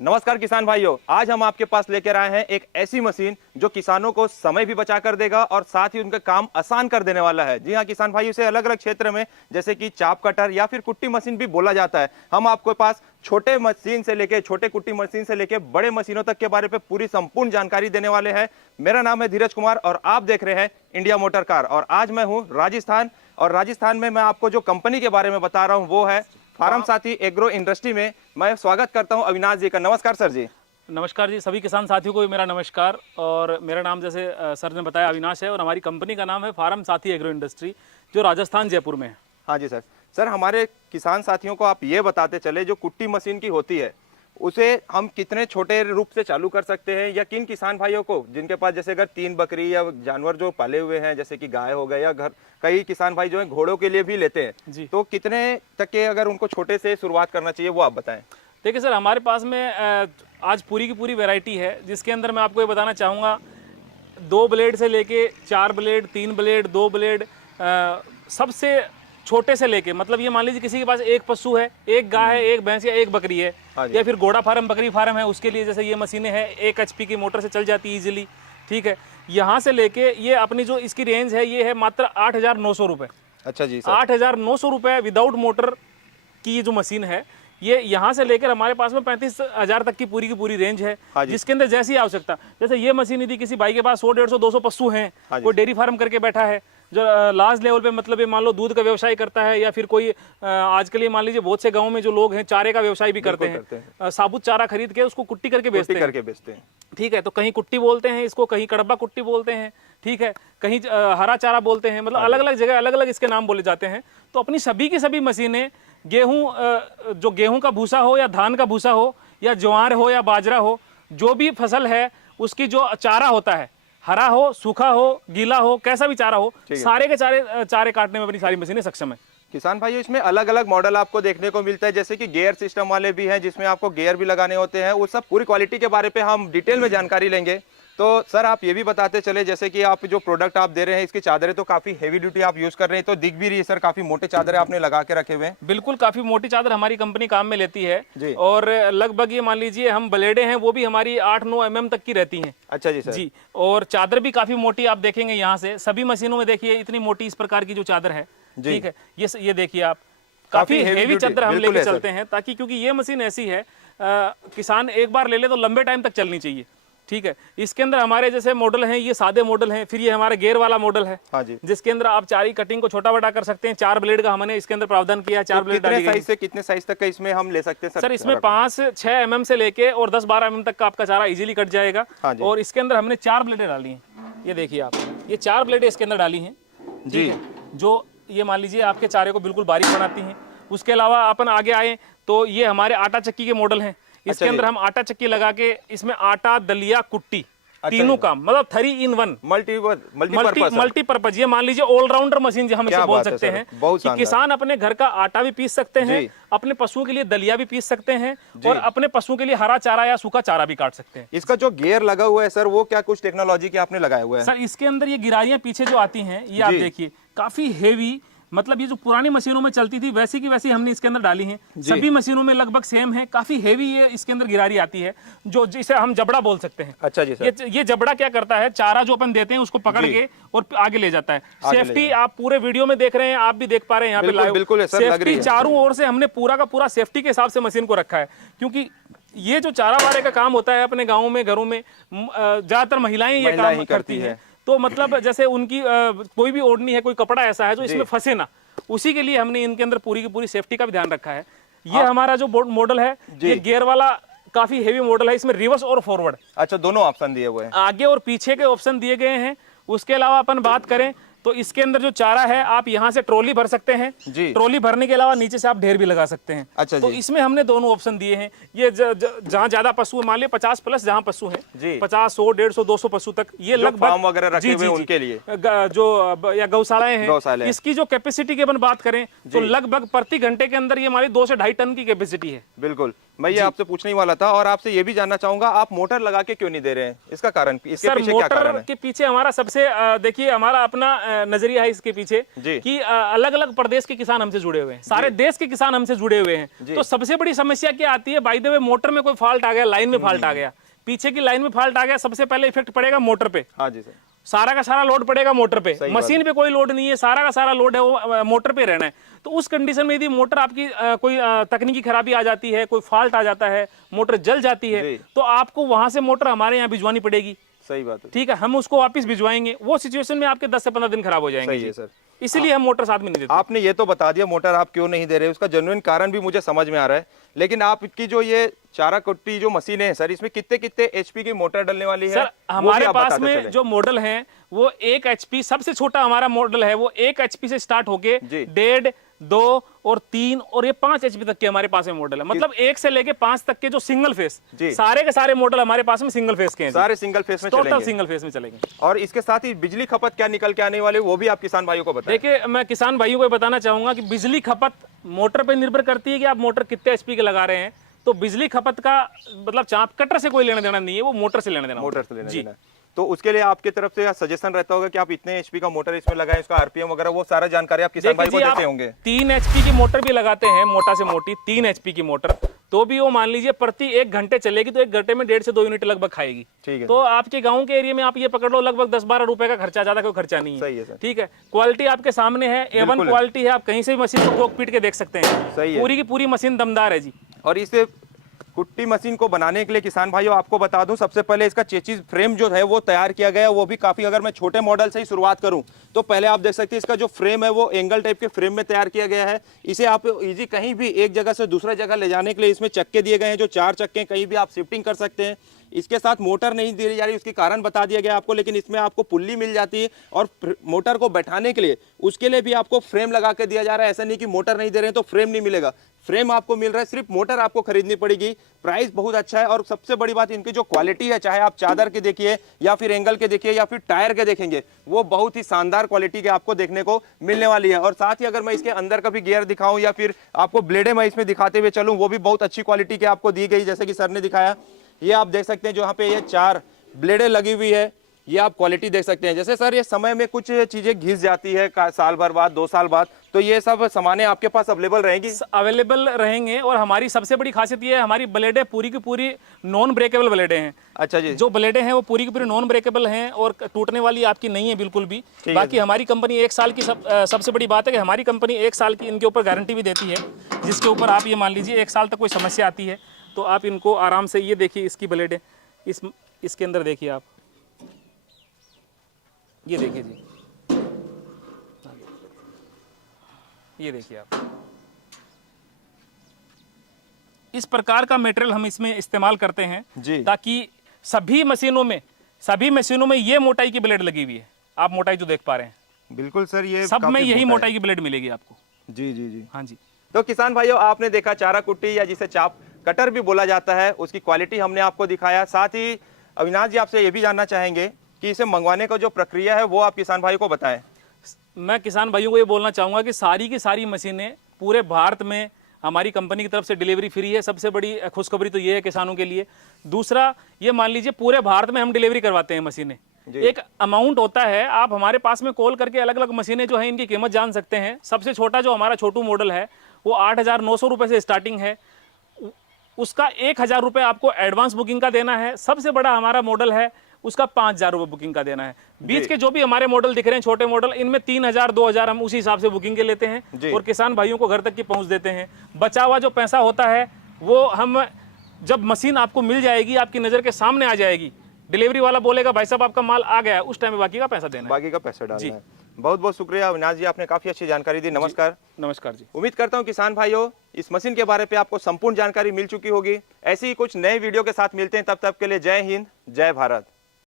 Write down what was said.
नमस्कार किसान भाइयों, आज हम आपके पास लेकर आए हैं एक ऐसी मशीन जो किसानों को समय भी बचा कर देगा और साथ ही उनका काम आसान कर देने वाला है। जी हाँ किसान भाइयों, से अलग अलग क्षेत्र में जैसे कि चाप कटर या फिर कुट्टी मशीन भी बोला जाता है। हम आपके पास छोटे मशीन से लेके छोटे कुट्टी मशीन से लेके बड़े मशीनों तक के बारे में पूरी संपूर्ण जानकारी देने वाले हैं। मेरा नाम है धीरज कुमार और आप देख रहे हैं इंडिया मोटर कार। और आज मैं हूँ राजस्थान, और राजस्थान में मैं आपको जो कंपनी के बारे में बता रहा हूँ वो है फार्म साथी एग्रो इंडस्ट्री में। मैं स्वागत करता हूं अविनाश जी का। नमस्कार सर जी। नमस्कार जी, सभी किसान साथियों को भी मेरा नमस्कार। और मेरा नाम जैसे सर ने बताया अविनाश है और हमारी कंपनी का नाम है फार्म साथी एग्रो इंडस्ट्री, जो राजस्थान जयपुर में है। हाँ जी सर। सर हमारे किसान साथियों को आप ये बताते चले, जो कुट्टी मशीन की होती है उसे हम कितने छोटे रूप से चालू कर सकते हैं, या किन किसान भाइयों को जिनके पास जैसे अगर 3 बकरी या जानवर जो पाले हुए हैं जैसे कि गाय हो गए, या घर कई किसान भाई जो है घोड़ों के लिए भी लेते हैं जी, तो कितने तक के अगर उनको छोटे से शुरुआत करना चाहिए वो आप बताएं। देखिए सर, हमारे पास में आज पूरी की पूरी वैरायटी है, जिसके अंदर मैं आपको ये बताना चाहूँगा 2 ब्लेड से लेके 4 ब्लेड, 3 ब्लेड, 2 ब्लेड, सबसे छोटे से लेके, मतलब ये मान लीजिए किसी के पास एक पशु है, एक गाय है, एक भैंस या एक बकरी है, या फिर घोड़ा फार्म बकरी फार्म है, उसके लिए जैसे ये मशीनें हैं 1 HP की मोटर से चल जाती है इजीली। ठीक है, यहाँ से लेके ये अपनी जो इसकी रेंज है ये है मात्र 8,900 रुपये। अच्छा जी सर। 8,900 रुपये विदाउट मोटर की ये जो मशीन है, ये यहाँ से लेकर हमारे पास में 35,000 तक की पूरी रेंज है, जिसके अंदर जैसी आवश्यकता। जैसे ये मशीन यदि किसी भाई के पास 100, 150, 200 पशु हैं, कोई डेयरी फार्म करके बैठा है, जो लार्ज लेवल पे मतलब ये मान लो दूध का व्यवसाय करता है, या फिर कोई आजकल ये मान लीजिए बहुत से गाँव में जो लोग हैं चारे का व्यवसाय भी करते हैं, साबुत चारा खरीद के उसको कुट्टी करके बेचते हैं। ठीक है, तो कहीं कुट्टी बोलते हैं इसको, कहीं कड़ब्बा कुट्टी बोलते हैं, ठीक है, कहीं हरा चारा बोलते हैं, मतलब अलग अलग जगह अलग अलग इसके नाम बोले जाते हैं। तो अपनी सभी की सभी मशीनें गेहूं, जो गेहूं का भूसा हो या धान का भूसा हो या ज्वार हो या बाजरा हो, जो भी फसल है उसकी जो चारा होता है, हरा हो, सूखा हो, गीला हो, कैसा भी चारा हो, सारे के चारे काटने में अपनी सारी मशीनें सक्षम है। किसान भाइयों, इसमें अलग अलग मॉडल आपको देखने को मिलता है, जैसे कि गियर सिस्टम वाले भी हैं जिसमें आपको गियर भी लगाने होते हैं। वो सब पूरी क्वालिटी के बारे पे हम डिटेल में जानकारी लेंगे। तो सर आप ये भी बताते चले, जैसे कि आप जो प्रोडक्ट आप दे रहे हैं इसकी चादरें तो काफी हेवी ड्यूटी आप यूज कर रहे हैं, तो दिख भी रही है सर, काफी मोटे चादरें आपने लगा के रखे हुए हैं। बिल्कुल, काफी मोटी चादर हमारी कंपनी काम में लेती है जी। और लगभग ये मान लीजिए हम ब्लेडें हैं वो भी हमारी 8-9 mm तक की रहती हैं। अच्छा जी सर जी। और चादर भी काफी मोटी आप देखेंगे यहाँ से, सभी मशीनों में देखिए इतनी मोटी इस प्रकार की जो चादर है। ठीक है, ये देखिए आप, काफी हेवी चादर हम लेके चलते हैं, ताकि क्योंकि ये मशीन ऐसी है किसान एक बार ले ले तो लंबे टाइम तक चलनी चाहिए। ठीक है, इसके अंदर हमारे जैसे मॉडल हैं, ये सादे मॉडल हैं, फिर ये हमारा गियर वाला मॉडल है जिसके अंदर आप चारी कटिंग को छोटा बड़ा कर सकते हैं। 4 ब्लेड का हमने इसके अंदर प्रावधान किया है। 4 ब्लेड साइज से कितने साइज तक का इसमें हम ले सकते हैं सर? इसमें 5-6 mm से लेके और 10-12 mm तक का आपका चारा इजीली कट जाएगा। और इसके अंदर हमने 4 ब्लेडें डाली हैं, ये देखिए आप, ये 4 ब्लेडें इसके अंदर डाली हैं जी, जो ये मान लीजिए आपके चारे को बिल्कुल बारीक बनाती हैं। उसके अलावा अपन आगे आए तो ये हमारे आटा चक्की के मॉडल हैं। इसके अंदर हम आटा चक्की लगा के इसमें आटा, दलिया, कुट्टी, तीनों काम, मतलब 3 in 1 मल्टीपर्पज। ये मान लीजिए ऑलराउंडर मशीन जो हम इसे बोल सकते हैं कि किसान अपने घर का आटा भी पीस सकते हैं, अपने पशुओं के लिए दलिया भी पीस सकते हैं, और अपने पशुओं के लिए हरा चारा या सूखा चारा भी काट सकते हैं। इसका जो गियर लगा हुआ है सर, वो क्या कुछ टेक्नोलॉजी के आपने लगाया हुआ है? सर इसके अंदर ये गिरारियां पीछे जो आती हैं, ये आप देखिए काफी हेवी, मतलब ये जो पुरानी मशीनों में चलती थी वैसी की वैसी हमने इसके अंदर डाली हैं। सभी मशीनों में लगभग सेम है, काफी हेवी ये इसके अंदर गिरारी आती है, जो जिसे हम जबड़ा बोल सकते हैं। अच्छा जी सर। ये जबड़ा क्या करता है, चारा जो अपन देते हैं उसको पकड़ के और आगे ले जाता है। सेफ्टी आप पूरे वीडियो में देख रहे हैं, आप भी देख पा रहे हैं यहाँ पे लाइव। बिल्कुल सेफ्टी चारों ओर से हमने पूरा का पूरा सेफ्टी के हिसाब से मशीन को रखा है, क्योंकि ये जो चारा वारे का काम होता है अपने गाँव में, घरों में ज्यादातर महिलाएं ये काम करती है। तो मतलब जैसे उनकी कोई भी ओढ़नी है, कोई कपड़ा ऐसा है जो इसमें फंसे ना, उसी के लिए हमने इनके अंदर पूरी की पूरी सेफ्टी का भी ध्यान रखा है। ये हमारा जो मॉडल है, ये गियर वाला काफी हेवी मॉडल है, इसमें रिवर्स और फॉरवर्ड, अच्छा, दोनों ऑप्शन दिए हुए हैं, आगे और पीछे के ऑप्शन दिए गए हैं। उसके अलावा अपन बात करें तो इसके अंदर जो चारा है, आप यहाँ से ट्रॉली भर सकते हैं जी। ट्रॉली भरने के अलावा नीचे से आप ढेर भी लगा सकते हैं। अच्छा तो इसमें हमने दोनों ऑप्शन दिए हैं। ये जहाँ ज्यादा पशु, मान लिया 50+ जहाँ पशु हैं, 50, 100, 150, 200 पशु तक, ये लगभग वगैरह रखे हुए उनके लिए जो या गौशालाएं हैं, इसकी जो कैपेसिटी की अपन बात करें तो लगभग प्रति घंटे के अंदर ये हमारी 2 से 2.5 टन की कैपेसिटी है। बिल्कुल, मैं ये आपसे पूछने ही वाला था, और आपसे ये भी जानना चाहूंगा आप मोटर लगा के क्यों नहीं दे रहे हैं, इसका कारण, इसके पीछे क्या कारण है? के पीछे हमारा सबसे देखिए, हमारा अपना नजरिया है इसके पीछे जी। कि अलग अलग प्रदेश के किसान हमसे जुड़े हुए हैं, सारे देश के किसान हमसे जुड़े हुए हैं। तो सबसे बड़ी समस्या क्या आती है, बाय द वे मोटर में कोई फॉल्ट आ गया, लाइन में फॉल्ट आ गया, पीछे की लाइन में फॉल्ट आ गया, सबसे पहले इफेक्ट पड़ेगा मोटर पे। हाँ जी सर। सारा का सारा लोड पड़ेगा मोटर पे, मशीन पे कोई लोड नहीं है, सारा का सारा लोड है वो मोटर पे रहना है। तो उस कंडीशन में यदि मोटर आपकी कोई तकनीकी खराबी आ जाती है, कोई फॉल्ट आ जाता है, मोटर जल जाती है, तो आपको वहां से मोटर हमारे यहाँ भिजवानी पड़ेगी। सही बात है। ठीक है, हम उसको वापस भिजवाएंगे, वो सिचुएशन में आपके 10 से 15 दिन खराब हो जाएंगे। सही है सर। इसलिए हम मोटर साथ में नहीं देते। आपने ये तो बता दिया मोटर आप क्यों नहीं दे रहे, उसका जेन्युइन कारण भी मुझे समझ में आ रहा है, लेकिन आपकी जो ये चारा कुट्टी जो मशीनें हैं सर, इसमें कितने कितने एचपी की मोटर डलने वाली है? सर हमारे पास में जो मॉडल है वो 1 HP, सबसे छोटा हमारा मॉडल है वो 1 HP से स्टार्ट होके 1.5, 2 और 3 और ये 5 HP तक के हमारे पास में मॉडल है। मतलब 1 से लेके 5 तक के जो सिंगल फेस, सारे के सारे मॉडल हमारे पास में सिंगल फेस के हैं। सारे सिंगल फेस में टोटल सिंगल फेस में चलेंगे। और इसके साथ ही बिजली खपत क्या निकल के आने वाली वो भी आप किसान भाइयों को बताएं। देखिए, मैं किसान भाइयों को बताना चाहूंगा कि बिजली खपत मोटर पर निर्भर करती है कि आप मोटर कितने HP के लगा रहे हैं। तो बिजली खपत का मतलब चाप कटर से कोई लेना देना नहीं है, वो मोटर से लेना देना। मोटर से लेना देना। तो उसके लिए आपकी तरफ से सजेशन रहता होगा कि आप इतने एचपी का मोटर इसमें लगाएं, इसका आरपीएम वगैरह वो सारा जानकारी आप किसान भाई को देते होंगे। 3 HP की मोटर भी लगाते हैं, मोटा से मोटी 3 HP की मोटर, तो भी वो मान लीजिए प्रति 1 घंटे चलेगी तो 1 घंटे में 1.5 से 2 यूनिट लगभग खाएगी। ठीक है। तो आपके गांव के एरिया में आप ये पकड़ लो लगभग 10-12 रुपए का खर्चा, ज्यादा कोई खर्चा नहीं है। सही है सर। ठीक है, क्वालिटी आपके सामने है, A1 क्वालिटी है, आप कहीं से भी मशीन को ठोक पीट के देख सकते हैं। सही है। पूरी की पूरी मशीन दमदार है जी। और इसे कुट्टी मशीन को बनाने के लिए किसान भाइयों आपको बता दूं, सबसे पहले इसका चेचिस फ्रेम जो है वो तैयार किया गया है, वो भी काफी, अगर मैं छोटे मॉडल से ही शुरुआत करूं तो पहले आप देख सकते हैं इसका जो फ्रेम है वो एंगल टाइप के फ्रेम में तैयार किया गया है। इसे आप इजी कहीं भी एक जगह से दूसरा जगह ले जाने के लिए इसमें चक्के दिए गए हैं, जो 4 चक्के कहीं भी आप शिफ्टिंग कर सकते हैं। इसके साथ मोटर नहीं दी जा रही, उसके कारण बता दिया गया आपको, लेकिन इसमें आपको पुल्ली मिल जाती है और मोटर को बैठाने के लिए उसके लिए भी आपको फ्रेम लगा के दिया जा रहा है। ऐसा नहीं कि मोटर नहीं दे रहे हैं तो फ्रेम नहीं मिलेगा, फ्रेम आपको मिल रहा है, सिर्फ मोटर आपको खरीदनी पड़ेगी। प्राइस बहुत अच्छा है और सबसे बड़ी बात इनकी जो क्वालिटी है, चाहे आप चादर के देखिए या फिर एंगल के देखिए या फिर टायर के देखेंगे, वो बहुत ही शानदार क्वालिटी के आपको देखने को मिलने वाली है। और साथ ही अगर मैं इसके अंदर का भी गियर दिखाऊं या फिर आपको ब्लेडे मैं इसमें दिखाते हुए चलूं, वो भी बहुत अच्छी क्वालिटी के आपको दी गई, जैसे कि सर ने दिखाया। ये आप देख सकते हैं जो यहाँ पे ये 4 ब्लेडें लगी हुई है, ये आप क्वालिटी देख सकते हैं। जैसे सर ये समय में कुछ चीजें घिस जाती है साल भर बाद, 2 साल बाद, तो ये सब सामानें आपके पास अवेलेबल रहेंगी? अवेलेबल रहेंगे। और हमारी सबसे बड़ी खासियत ये है, हमारी ब्लेडें पूरी की पूरी नॉन ब्रेकेबल ब्लेडें हैं। अच्छा जी। जो ब्लेडें हैं वो पूरी की पूरी नॉन ब्रेकेबल हैं और टूटने वाली आपकी नहीं है बिल्कुल भी। बाकी हमारी कंपनी 1 साल की सबसे बड़ी बात है कि हमारी कंपनी 1 साल की इनके ऊपर गारंटी भी देती है, जिसके ऊपर आप ये मान लीजिए 1 साल तक कोई समस्या आती है तो आप इनको आराम से, ये देखिए इसकी ब्लेडें, इसके अंदर देखिए आप, ये देखिए जी, ये देखिए आप, इस प्रकार का मटेरियल हम इसमें इस्तेमाल करते हैं जी, ताकि सभी मशीनों में ये मोटाई की ब्लेड लगी हुई है। आप मोटाई जो देख पा रहे हैं, बिल्कुल सर, ये सब में यही मोटाई की ब्लेड मिलेगी आपको। जी जी जी। हाँ जी। तो किसान भाइयों, आपने देखा चारा कुट्टी या जिसे चाप कटर भी बोला जाता है, उसकी क्वालिटी हमने आपको दिखाया। साथ ही अविनाश जी आपसे ये भी जानना चाहेंगे कि इसे मंगवाने का जो प्रक्रिया है वो आप किसान भाइयों को बताएं। मैं किसान भाइयों को ये बोलना चाहूँगा कि सारी की सारी मशीनें पूरे भारत में हमारी कंपनी की तरफ से डिलीवरी फ्री है। सबसे बड़ी खुशखबरी तो ये है किसानों के लिए। दूसरा, ये मान लीजिए पूरे भारत में हम डिलीवरी करवाते हैं मशीनें। एक अमाउंट होता है, आप हमारे पास में कॉल करके अलग अलग मशीनें जो है इनकी कीमत जान सकते हैं। सबसे छोटा जो हमारा छोटू मॉडल है वो 8,900 रुपये से स्टार्टिंग है, उसका 1,000 रुपये आपको एडवांस बुकिंग का देना है। सबसे बड़ा हमारा मॉडल है उसका 5,000 रुपये बुकिंग का देना है। बीच के जो भी हमारे मॉडल दिख रहे हैं छोटे मॉडल, इनमें 3,000 2,000 हम उसी हिसाब से बुकिंग के लेते हैं और किसान भाइयों को घर तक की पहुंच देते हैं। बचा हुआ जो पैसा होता है वो हम, जब मशीन आपको मिल जाएगी, आपकी नज़र के सामने आ जाएगी, डिलीवरी वाला बोलेगा भाई साहब आपका माल आ गया, उस टाइम में बाकी का पैसा देना है। बाकी का पैसा डालना है। बहुत बहुत शुक्रिया अविनाश जी, आपने काफी अच्छी जानकारी दी। नमस्कार। नमस्कार जी। उम्मीद करता हूं किसान भाइयों इस मशीन के बारे पे आपको संपूर्ण जानकारी मिल चुकी होगी। ऐसी ही कुछ नए वीडियो के साथ मिलते हैं, तब तक के लिए जय हिंद, जय भारत।